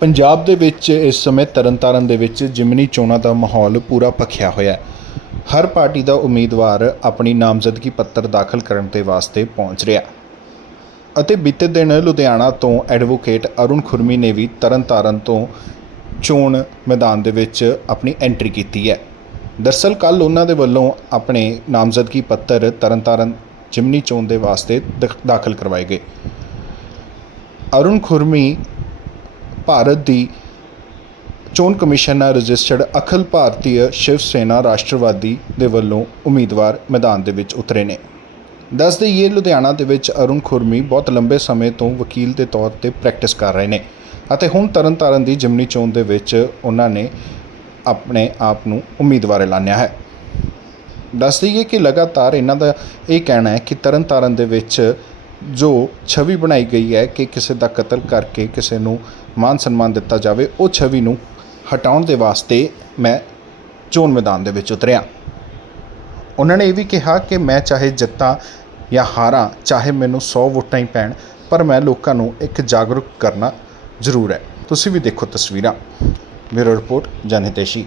ਪੰਜਾਬ ਦੇ ਵਿੱਚ ਇਸ ਸਮੇਂ ਤਰਨਤਾਰਨ ਦੇ ਵਿੱਚ ਜਿਮਨੀ ਚੋਣਾਂ ਦਾ ਮਾਹੌਲ ਪੂਰਾ ਭਖਿਆ ਹੋਇਆ ਹੈ। ਹਰ ਪਾਰਟੀ ਦਾ ਉਮੀਦਵਾਰ ਆਪਣੀ ਨਾਮਜ਼ਦਗੀ ਪੱਤਰ ਦਾਖਲ ਕਰਨ ਦੇ ਵਾਸਤੇ ਪਹੁੰਚ ਰਿਹਾ ਅਤੇ ਬੀਤੇ ਦਿਨ ਲੁਧਿਆਣਾ ਤੋਂ ਐਡਵੋਕੇਟ ਅਰੁਣ ਖੁਰਮੀ ਨੇ ਵੀ ਤਰਨਤਾਰਨ ਤੋਂ ਚੋਣ ਮੈਦਾਨ ਦੇ ਵਿੱਚ ਆਪਣੀ ਐਂਟਰੀ ਕੀਤੀ ਹੈ। ਦਰਸਲ ਕੱਲ ਉਹਨਾਂ ਦੇ ਵੱਲੋਂ ਆਪਣੇ ਨਾਮਜ਼ਦਗੀ ਪੱਤਰ ਤਰਨਤਾਰਨ ਜਿਮਨੀ ਚੋਣ ਦੇ ਵਾਸਤੇ ਦਖ- ਦਾਖਲ ਕਰਵਾਏ ਗਏ। ਅਰੁਣ ਖੁਰਮੀ ਭਾਰਤ ਦੀ ਚੋਣ ਕਮਿਸ਼ਨ ਨਾਲ ਰਜਿਸਟਰਡ ਅਖਿਲ ਭਾਰਤੀ ਸ਼ਿਵ ਸੈਨਾ ਰਾਸ਼ਟਰਵਾਦੀ ਦੇ ਵੱਲੋਂ ਉਮੀਦਵਾਰ ਮੈਦਾਨ ਦੇ ਵਿੱਚ ਉਤਰੇ ਨੇ। ਦੱਸ ਦੇਈਏ, ਲੁਧਿਆਣਾ ਦੇ ਵਿੱਚ ਅਰੁਣ ਖੁਰਮੀ ਬਹੁਤ ਲੰਬੇ ਸਮੇਂ ਤੋਂ ਵਕੀਲ ਦੇ ਤੌਰ ਤੇ ਪ੍ਰੈਕਟਿਸ ਕਰ ਰਹੇ ਨੇ ਅਤੇ ਹੁਣ ਤਰਨਤਾਰਨ ਦੀ ਜਿਮਨੀ ਚੋਣ ਦੇ ਵਿੱਚ ਉਹਨਾਂ ਨੇ ਆਪਣੇ ਆਪ ਨੂੰ ਉਮੀਦਵਾਰ ਐਲਾਨਿਆ ਹੈ। ਦੱਸ ਦਈਏ ਕਿ ਲਗਾਤਾਰ ਇਹਨਾਂ ਦਾ ਇਹ ਕਹਿਣਾ ਹੈ ਕਿ ਤਰਨਤਾਰਨ ਦੇ ਵਿੱਚ ਜੋ ਛਵੀ ਬਣਾਈ ਗਈ ਹੈ ਕਿ ਕਿਸੇ ਦਾ ਕਤਲ ਕਰਕੇ ਕਿਸੇ ਨੂੰ ਮਾਨ ਸਨਮਾਨ ਦਿੱਤਾ ਜਾਵੇ, ਉਹ ਛਵੀ ਨੂੰ ਹਟਾਉਣ ਦੇ ਵਾਸਤੇ ਮੈਂ ਚੋਣ ਮੈਦਾਨ ਦੇ ਵਿੱਚ ਉਤਰਿਆ। ਉਹਨਾਂ ਨੇ ਇਹ ਵੀ ਕਿਹਾ ਕਿ ਮੈਂ ਚਾਹੇ ਜਿੱਤਾਂ ਜਾਂ ਹਾਰਾਂ, ਚਾਹੇ ਮੈਨੂੰ 100 ਵੋਟਾਂ ਹੀ ਪੈਣ, ਪਰ ਮੈਂ ਲੋਕਾਂ ਨੂੰ ਇੱਕ ਜਾਗਰੂਕ ਕਰਨਾ ਜ਼ਰੂਰ ਹੈ। ਤੁਸੀਂ ਵੀ ਦੇਖੋ ਤਸਵੀਰਾਂ। Bureau report ਜਨਹਿਤੇਸ਼ੀ